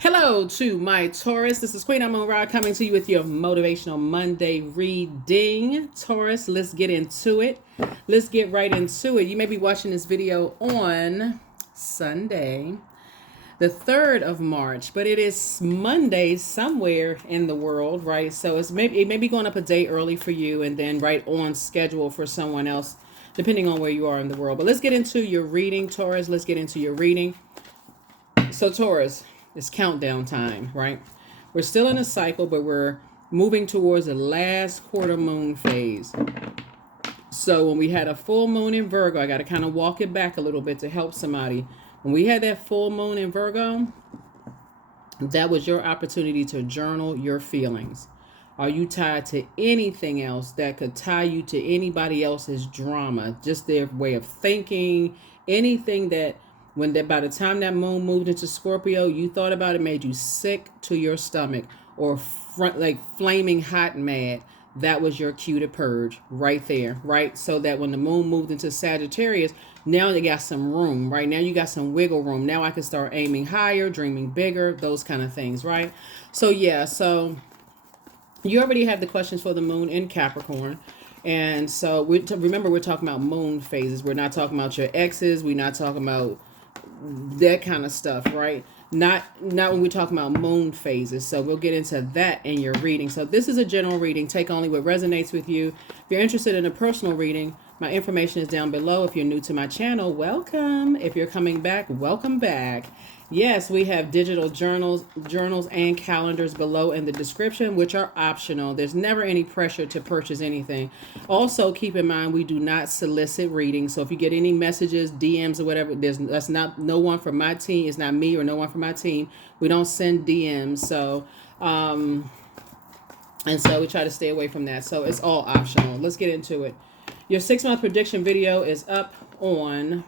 Hello to my Taurus. This is Queen Amun Ra coming to you with your Motivational Monday reading. Taurus, let's get into it. Let's get right into it. You may be watching this video on Sunday, the 3rd of March, but it is Monday somewhere in the world, right? So it may be going up a day early for you and then right on schedule for someone else, depending on where you are in the world. But let's get into your reading, Taurus. Let's get into your reading. So Taurus, it's countdown time, right? We're still in a cycle, but we're moving towards the last quarter moon phase. So when we had a full moon in Virgo, I got to kind of walk it back a little bit to help somebody. When we had that full moon in Virgo, that was your opportunity to journal your feelings. Are you tied to anything else that could tie you to anybody else's drama? Just their way of thinking, anything that by the time that moon moved into Scorpio, you thought about it, made you sick to your stomach or like flaming hot and mad. That was your cue to purge right there, right? So that when the moon moved into Sagittarius, now you got some room, right? Now you got some wiggle room. Now I can start aiming higher, dreaming bigger, those kind of things, right? So yeah, so you already have the questions for the moon in Capricorn. And so remember, we're talking about moon phases. We're not talking about your exes. We're not talking about that kind of stuff, right? Not when we're talking about moon phases. So we'll get into that in your reading. So this is a general reading. Take only what resonates with you. If you're interested in a personal reading, my information is down below. If you're new to my channel, welcome. If you're coming back, welcome back. Yes, we have digital journals and calendars below in the description, which are optional. There's never any pressure to purchase anything. Also, keep in mind, we do not solicit readings. So if you get any messages, DMs or whatever, that's not no one from my team. It's not me or no one from my team. We don't send DMs. So, and so we try to stay away from that. So it's all optional. Let's get into it. Your 6-month prediction video is up on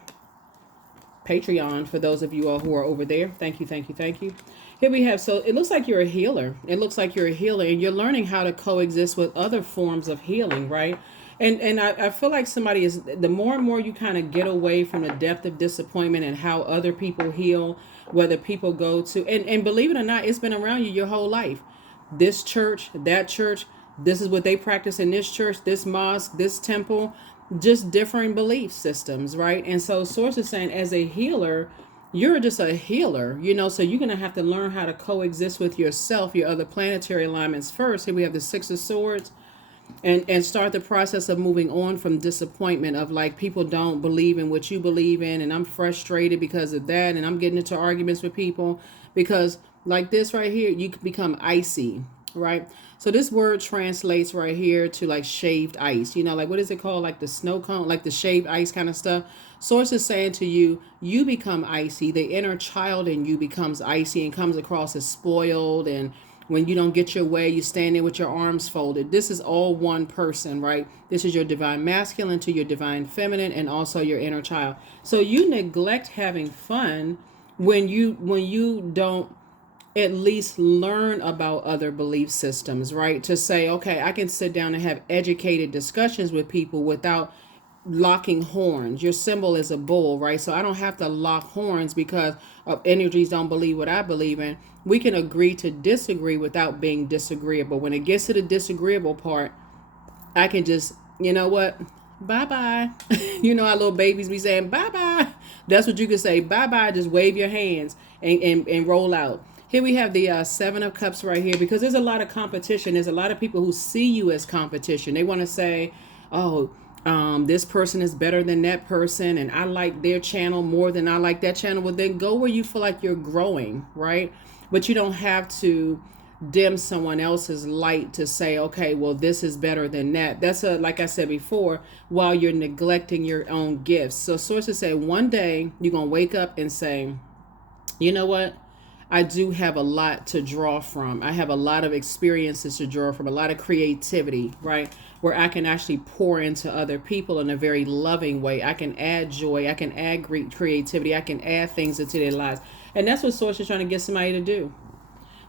Patreon for those of you all who are over there. Thank you, thank you, thank you. Here we have, so it looks like you're a healer. It looks like you're a healer and you're learning how to coexist with other forms of healing, right? And I feel like somebody is, the more and more you kind of get away from the depth of disappointment and how other people heal, whether people go to, and believe it or not, it's been around you your whole life. This church, that church, this is what they practice in this church, this mosque, this temple, just different belief systems, right? And so Source is saying, as a healer, you're just a healer, so you're going to have to learn how to coexist with yourself, your other planetary alignments first. Here we have the 6 of Swords, and start the process of moving on from disappointment of like, people don't believe in what you believe in, and I'm frustrated because of that, and I'm getting into arguments with people because like this right here, you can become icy, right? So this word translates right here to like shaved ice, like what is it called? Like the snow cone, like the shaved ice kind of stuff. Source is saying to you, you become icy. The inner child in you becomes icy and comes across as spoiled. And when you don't get your way, you stand there with your arms folded. This is all one person, right? This is your divine masculine to your divine feminine and also your inner child. So you neglect having fun when you don't at least learn about other belief systems, right? To say, okay, I can sit down and have educated discussions with people without locking horns. Your symbol is a bull, right? So I don't have to lock horns because of energies don't believe what I believe in. We can agree to disagree without being disagreeable. When it gets to the disagreeable part, I can just, you know what? Bye-bye. How little babies be saying bye-bye. That's what you can say. Bye-bye. Just wave your hands and roll out. Here we have the 7 of Cups right here because there's a lot of competition. There's a lot of people who see you as competition. They want to say, oh, this person is better than that person and I like their channel more than I like that channel. Well, then go where you feel like you're growing, right? But you don't have to dim someone else's light to say, okay, well, this is better than that. That's like I said before, while you're neglecting your own gifts. So sources say one day you're going to wake up and say, you know what? I do have a lot to draw from. I have a lot of experiences to draw from, a lot of creativity, right? Where I can actually pour into other people in a very loving way. I can add joy. I can add great creativity. I can add things into their lives. And that's what Source is trying to get somebody to do.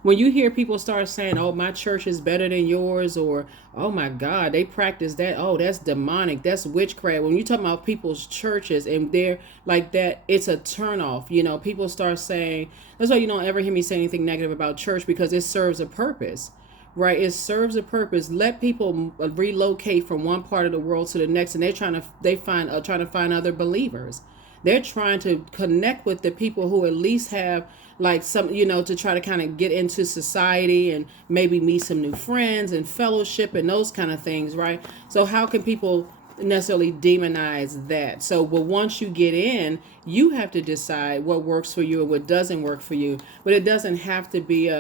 when you hear people start saying, oh, my church is better than yours, or oh my God, they practice that, oh, that's demonic, that's witchcraft. When you talk about people's churches and they're like that, it's a turnoff. People start saying, that's why you don't ever hear me say anything negative about church, because it serves a purpose. Right, it serves a purpose. Let people relocate from one part of the world to the next, and trying to find other believers. They're trying to connect with the people who at least have like some, to try to kind of get into society and maybe meet some new friends and fellowship and those kind of things, right? So how can people necessarily demonize that? So, but once you get in, you have to decide what works for you and what doesn't work for you. But it doesn't have to be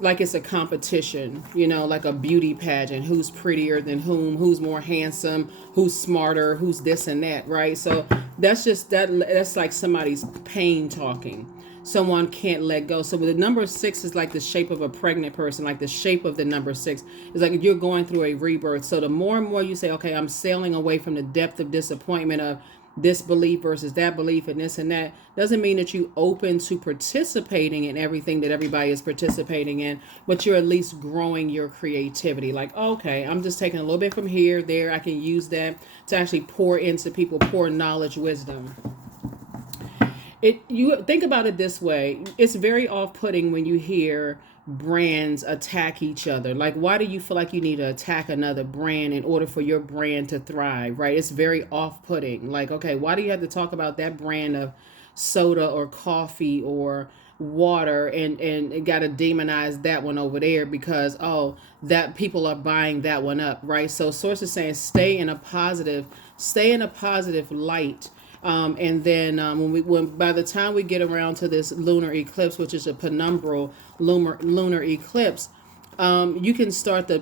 like it's a competition, like a beauty pageant. Who's prettier than whom? Who's more handsome? Who's smarter? Who's this and that, right? So that's like somebody's pain talking. Someone can't let go. So with the number 6 is like the shape of a pregnant person, like the shape of the number 6 is like you're going through a rebirth. So the more and more you say, okay, I'm sailing away from the depth of disappointment of this belief versus that belief and this and that, doesn't mean that you open to participating in everything that everybody is participating in, but you're at least growing your creativity. Like, okay, I'm just taking a little bit from here, there, I can use that to actually pour into people, pour knowledge, wisdom. You think about it this way, it's very off-putting when you hear brands attack each other. Like, why do you feel like you need to attack another brand in order for your brand to thrive, right? It's very off-putting. Like, okay, why do you have to talk about that brand of soda or coffee or water and got to demonize that one over there because, oh, that people are buying that one up, right? So source is saying stay in a positive light. And then when by the time we get around to this lunar eclipse, which is a penumbral lunar eclipse, you can start the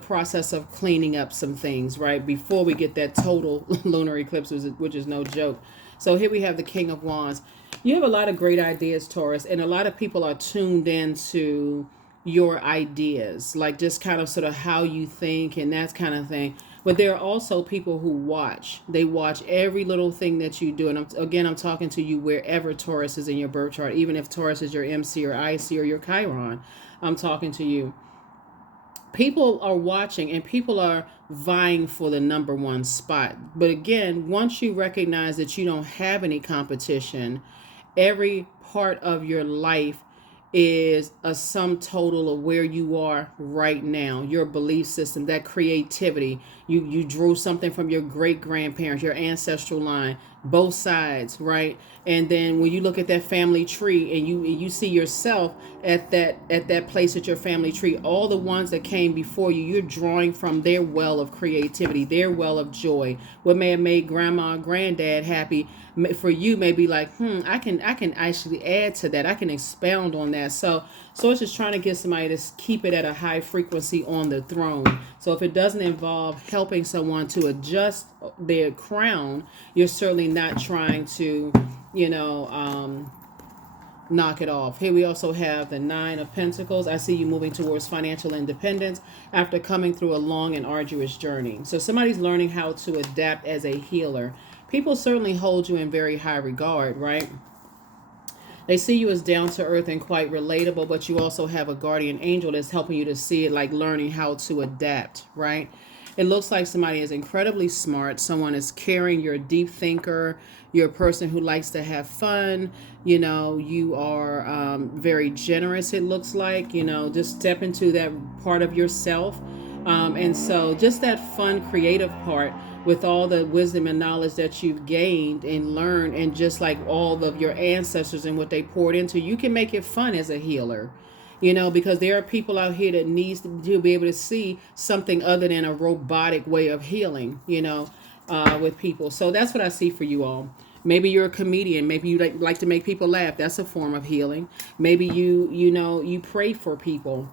process of cleaning up some things, right? Before we get that total lunar eclipse, which is no joke. So here we have the King of Wands. You have a lot of great ideas, Taurus, and a lot of people are tuned into your ideas, like just kind of sort of how you think and that kind of thing. But there are also people who watch. They watch every little thing that you do. And I'm talking to you wherever Taurus is in your birth chart, even if Taurus is your MC or IC or your Chiron. I'm talking to you. People are watching and people are vying for the number 1 spot. But again, once you recognize that you don't have any competition, every part of your life is a sum total of where you are right now, your belief system, that creativity. You drew something from your great grandparents, your ancestral line, both sides, right? And then when you look at that family tree and you see yourself at that place at your family tree, all the ones that came before you, you're drawing from their well of creativity, their well of joy. What may have made grandma and granddad happy, for you may be like, I can actually add to that. I can expound on that. So it's just trying to get somebody to keep it at a high frequency on the throne. So if it doesn't involve helping someone to adjust their crown, you're certainly not trying to, knock it off. Here we also have the 9 of Pentacles. I see you moving towards financial independence after coming through a long and arduous journey. So somebody's learning how to adapt as a healer. People certainly hold you in very high regard, right? They see you as down to earth and quite relatable, but you also have a guardian angel that's helping you to see it, like learning how to adapt, right? It looks like somebody is incredibly smart. Someone is caring. You're a deep thinker. You're a person who likes to have fun. You are very generous, it looks like. Just step into that part of yourself. And so just that fun, creative part with all the wisdom and knowledge that you've gained and learned, and just like all of your ancestors and what they poured into, you can make it fun as a healer. Because there are people out here that needs to be able to see something other than a robotic way of healing, with people. So that's what I see for you all. Maybe you're a comedian. Maybe you like to make people laugh. That's a form of healing. Maybe you pray for people.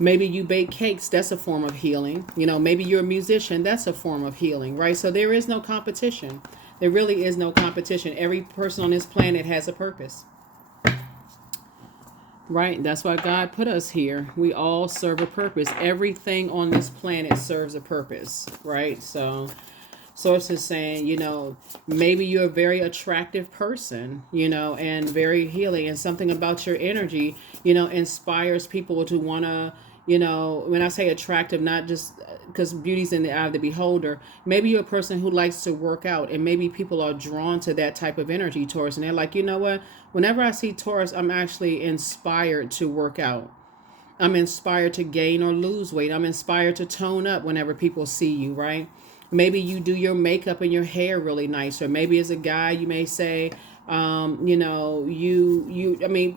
Maybe you bake cakes. That's a form of healing. Maybe you're a musician. That's a form of healing, right? So there is no competition. There really is no competition. Every person on this planet has a purpose. Right, that's why God put us here. We all serve a purpose. Everything on this planet serves a purpose, right? So Source is saying, maybe you're a very attractive person, and very healing, and something about your energy, inspires people to want to, when I say attractive, not just because beauty's in the eye of the beholder. Maybe you're a person who likes to work out, and maybe people are drawn to that type of energy, Taurus, and they're like, you know what? Whenever I see Taurus, I'm actually inspired to work out. I'm inspired to gain or lose weight. I'm inspired to tone up whenever people see you, right? Maybe you do your makeup and your hair really nice, or maybe as a guy, you may say, I mean,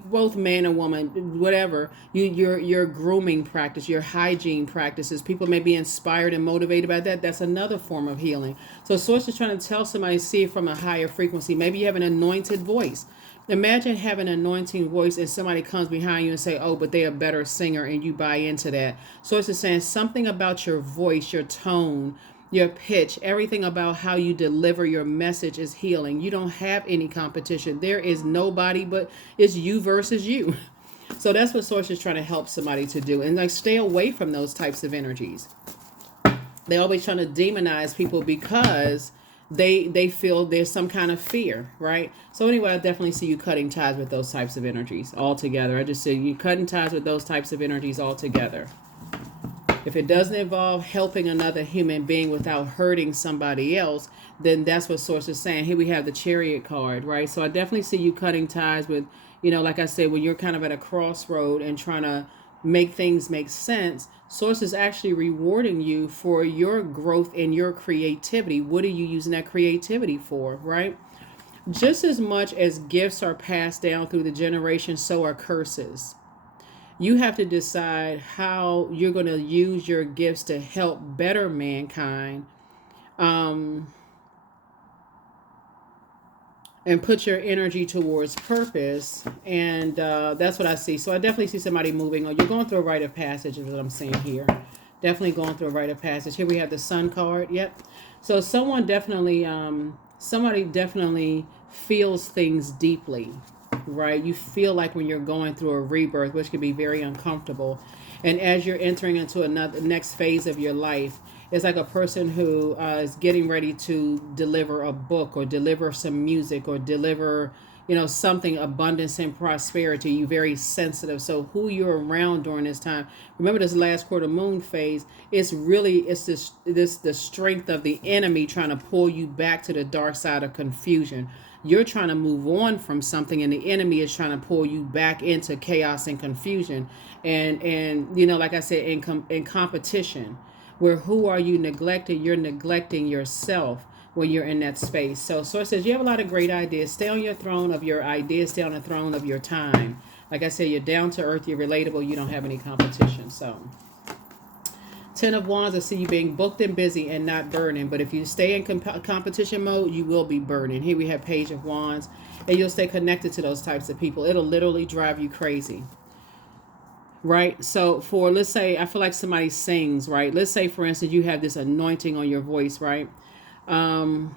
both man and woman, whatever, your grooming practice, your hygiene practices, people may be inspired and motivated by that. That's another form of healing. So Source is trying to tell somebody, see it from a higher frequency. Maybe you have an anointed voice. Imagine having an anointing voice and somebody comes behind you and say, oh, but they're a better singer, and you buy into that. So it's just saying something about your voice, your tone, your pitch, everything about how you deliver your message is healing. You don't have any competition. There is nobody, but it's you versus you. So that's what Source is trying to help somebody to do. And like, stay away from those types of energies. They're always trying to demonize people because they feel there's some kind of fear, right? So anyway, I definitely see you cutting ties with those types of energies altogether. I just see you cutting ties with those types of energies altogether. If it doesn't involve helping another human being without hurting somebody else, then that's what Source is saying. Here we have the Chariot card, right? So I definitely see you cutting ties with, like I said, when you're kind of at a crossroad and trying to make things make sense, Source is actually rewarding you for your growth and your creativity. What are you using that creativity for, right? Just as much as gifts are passed down through the generations, so are curses. You have to decide how you're going to use your gifts to help better mankind, and put your energy towards purpose. And that's what I see. So I definitely see somebody moving on. You're going through a rite of passage is what I'm saying here. Definitely going through a rite of passage. Here we have the Sun card. Yep. So somebody definitely feels things deeply, right? You feel like when you're going through a rebirth, which can be very uncomfortable. And as you're entering into another next phase of your life, it's like a person who is getting ready to deliver a book, or deliver some music, or deliver, something, abundance and prosperity. You're very sensitive. So who you're around during this time, remember this last quarter moon phase, it's the strength of the enemy trying to pull you back to the dark side of confusion. You're trying to move on from something, and the enemy is trying to pull you back into chaos and confusion. And like I said, in competition, where who are you neglecting? You're neglecting yourself when you're in that space. So Source says you have a lot of great ideas. Stay on your throne of your ideas. Stay on the throne of your time. Like I said, you're down to earth. You're relatable. You don't have any competition. So 10 of Wands, I see you being booked and busy and not burning. But if you stay in competition mode, you will be burning. Here we have Page of Wands. And you'll stay connected to those types of people. It'll literally drive you crazy. Right? So let's say, I feel like somebody sings, right? Let's say, for instance, you have this anointing on your voice, right? Or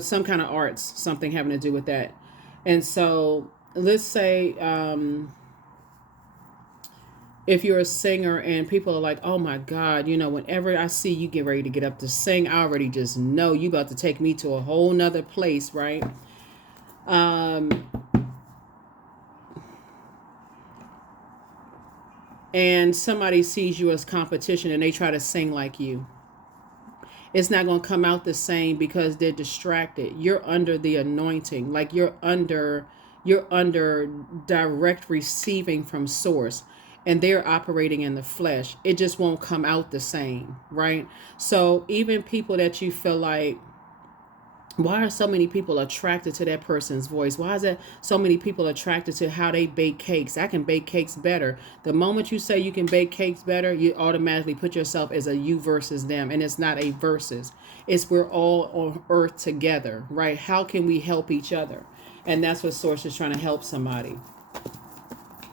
some kind of arts, something having to do with that. And so let's say, if you're a singer and people are like, oh my God, whenever I see you get ready to get up to sing, I already just know you about to take me to a whole nother place, right? And somebody sees you as competition and they try to sing like you. It's not going to come out the same because they're distracted. You're under the anointing, like you're under direct receiving from Source, and they're operating in the flesh. It just won't come out the same, right? So even people that you feel like, why are so many people attracted to that person's voice? Why is that so many people attracted to how they bake cakes? I can bake cakes better. The moment you say you can bake cakes better, you automatically put yourself as a you versus them. And it's not a versus. It's we're all on earth together, right? How can we help each other? And that's what Source is trying to help somebody.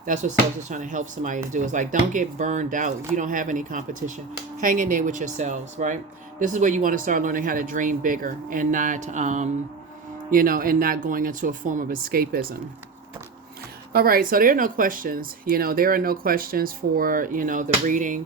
That's what Source is trying to help somebody to do. It's like, don't get burned out. You don't have any competition. Hang in there with yourselves, right? This is where you want to start learning how to dream bigger and not, and not going into a form of escapism. All right, so there are no questions. There are no questions for, the reading.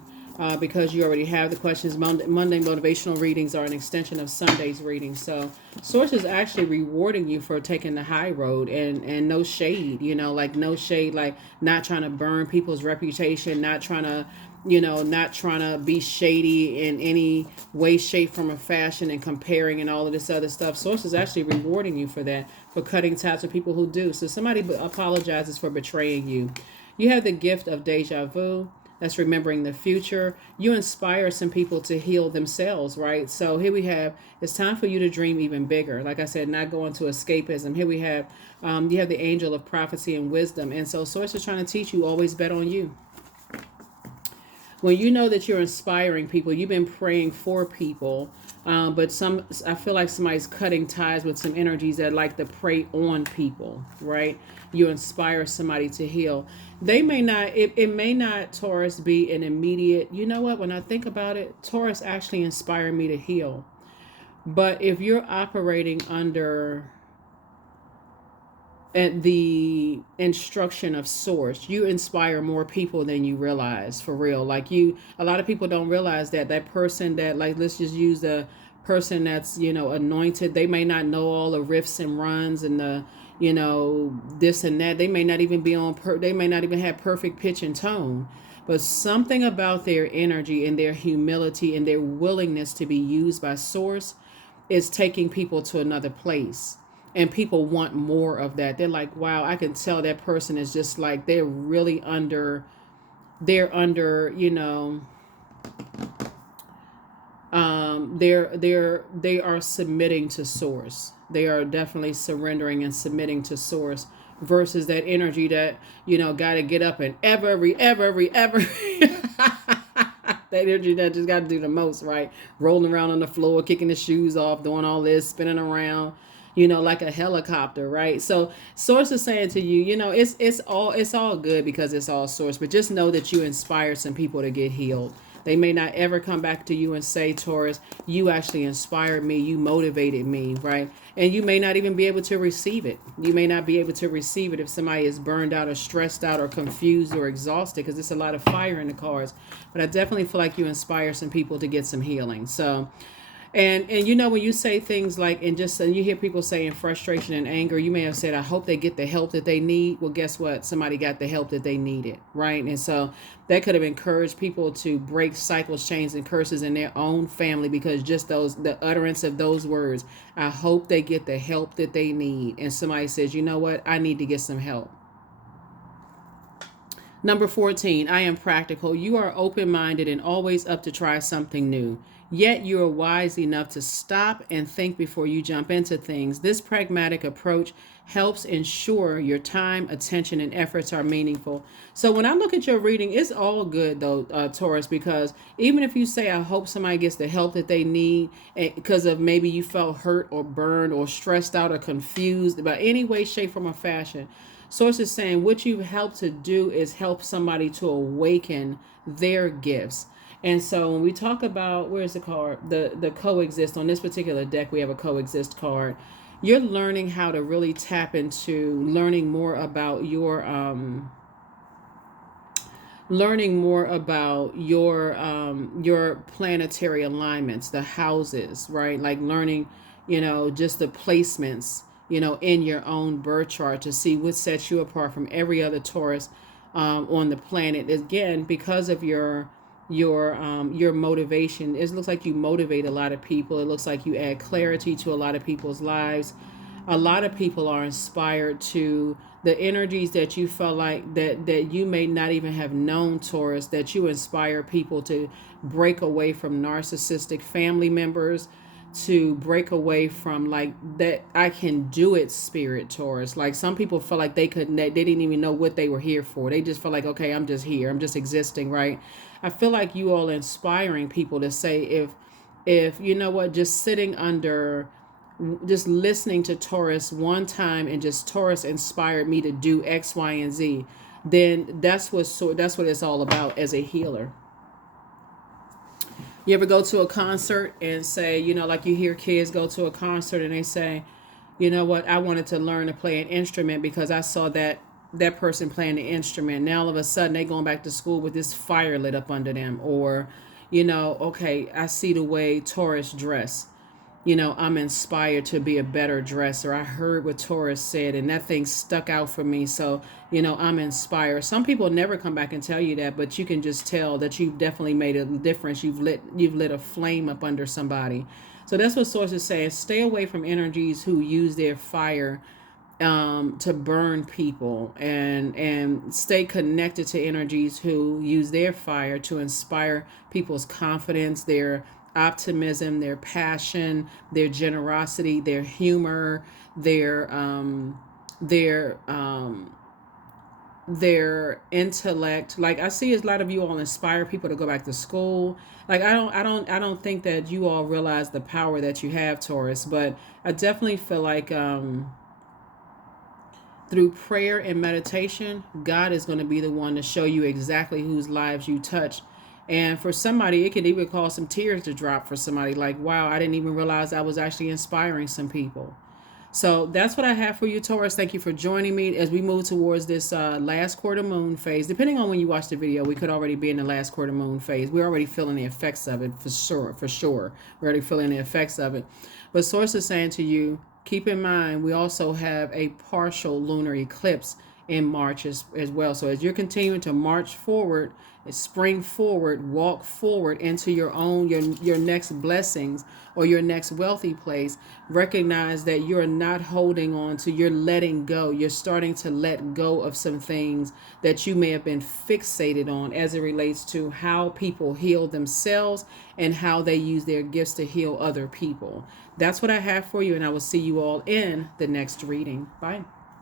because you already have the questions. Monday motivational readings are an extension of Sunday's readings. So Source is actually rewarding you for taking the high road, and no shade, like no shade, like not trying to burn people's reputation, not trying to, not trying to be shady in any way, shape, form, or fashion, and comparing and all of this other stuff. Source is actually rewarding you for that, for cutting ties with people who do. So somebody apologizes for betraying you. You have the gift of deja vu. That's remembering the future. You inspire some people to heal themselves, right? So here we have, it's time for you to dream even bigger. Like I said, not going to escapism. Here we have, you have the angel of prophecy and wisdom. And so Source is trying to teach you, always bet on you. When you know that you're inspiring people, you've been praying for people, but I feel like somebody's cutting ties with some energies that like to prey on people, right? You inspire somebody to heal. They may not, it may not, Taurus, be an immediate, you know what, when I think about it, Taurus actually inspired me to heal. But if you're operating under at the instruction of Source, you inspire more people than you realize, for real. Like a lot of people don't realize that person that, like, let's just use the person that's, anointed. They may not know all the riffs and runs and the, this and that. They may not even be they may not even have perfect pitch and tone, but something about their energy and their humility and their willingness to be used by Source is taking people to another place. And people want more of that. They're like, wow, I can tell that person is just like, they're really under, they are submitting to Source. They are definitely surrendering and submitting to Source, versus that energy that, got to get up and ever. That energy that just got to do the most, right? Rolling around on the floor, kicking the shoes off, doing all this, spinning around, like a helicopter, right? So Source is saying to you, it's all good because it's all Source, but just know that you inspired some people to get healed. They may not ever come back to you and say, Taurus, you actually inspired me, you motivated me, right? And you may not even be able to receive it. You may not be able to receive it if somebody is burned out or stressed out or confused or exhausted, because there's a lot of fire in the cards. But I definitely feel like you inspire some people to get some healing. So, and when you say things like, and you hear people saying frustration and anger, you may have said, I hope they get the help that they need. Well, guess what? Somebody got the help that they needed, right? And so that could have encouraged people to break cycles, chains, and curses in their own family, because just the utterance of those words, I hope they get the help that they need. And somebody says, you know what? I need to get some help. Number 14, I am practical. You are open-minded and always up to try something new. Yet you are wise enough to stop and think before you jump into things. This pragmatic approach helps ensure your time, attention, and efforts are meaningful. So when I look at your reading, it's all good though, Taurus, because even if you say, I hope somebody gets the help that they need because of maybe you felt hurt or burned or stressed out or confused about any way, shape, form, or fashion, Source is saying what you've helped to do is help somebody to awaken their gifts. And so when we talk about, where's the card? The coexist. On this particular deck, we have a coexist card. You're learning how to really tap into learning more about your planetary alignments, the houses, right? Like learning, just the placements, in your own birth chart, to see what sets you apart from every other Taurus on the planet. Again, because of your motivation, it looks like you motivate a lot of people. It looks like you add clarity to a lot of people's lives. A lot of people are inspired to the energies that you felt like that you may not even have known, Taurus, that you inspire people to break away from narcissistic family members, to break away from like that I can do it spirit, Taurus. Like some people feel like they didn't even know what they were here for. They just feel like, okay, I'm just here, I'm just existing, right? I feel like you all inspiring people to say, if you know what, just sitting under, just listening to Taurus one time and just Taurus inspired me to do X, Y, and Z, then that's what it's all about as a healer. You ever go to a concert and say, like you hear kids go to a concert and they say, you know what, I wanted to learn to play an instrument because I saw that that person playing the instrument. Now all of a sudden they going back to school with this fire lit up under them. Or, okay, I see the way Taurus dress. I'm inspired to be a better dresser. I heard what Taurus said and that thing stuck out for me. So, I'm inspired. Some people never come back and tell you that, but you can just tell that you've definitely made a difference. You've lit a flame up under somebody. So that's what Source is saying. Stay away from energies who use their fire to burn people, and stay connected to energies who use their fire to inspire people's confidence, their optimism, their passion, their generosity, their humor, their intellect. Like, I see a lot of you all inspire people to go back to school. Like, I don't think that you all realize the power that you have, Taurus, but I definitely feel like through prayer and meditation, God is going to be the one to show you exactly whose lives you touch. And for somebody, it could even cause some tears to drop for somebody. Like, wow, I didn't even realize I was actually inspiring some people. So that's what I have for you, Taurus. Thank you for joining me as we move towards this last quarter moon phase. Depending on when you watch the video, we could already be in the last quarter moon phase. We're already feeling the effects of it for sure, for sure. We're already feeling the effects of it. But Source is saying to you, keep in mind, we also have a partial lunar eclipse in March as well. So as you're continuing to march forward, spring forward, walk forward into your next blessings or your next wealthy place, recognize that you're not holding on to, you're letting go. You're starting to let go of some things that you may have been fixated on as it relates to how people heal themselves and how they use their gifts to heal other people. That's what I have for you, and I will see you all in the next reading. Bye.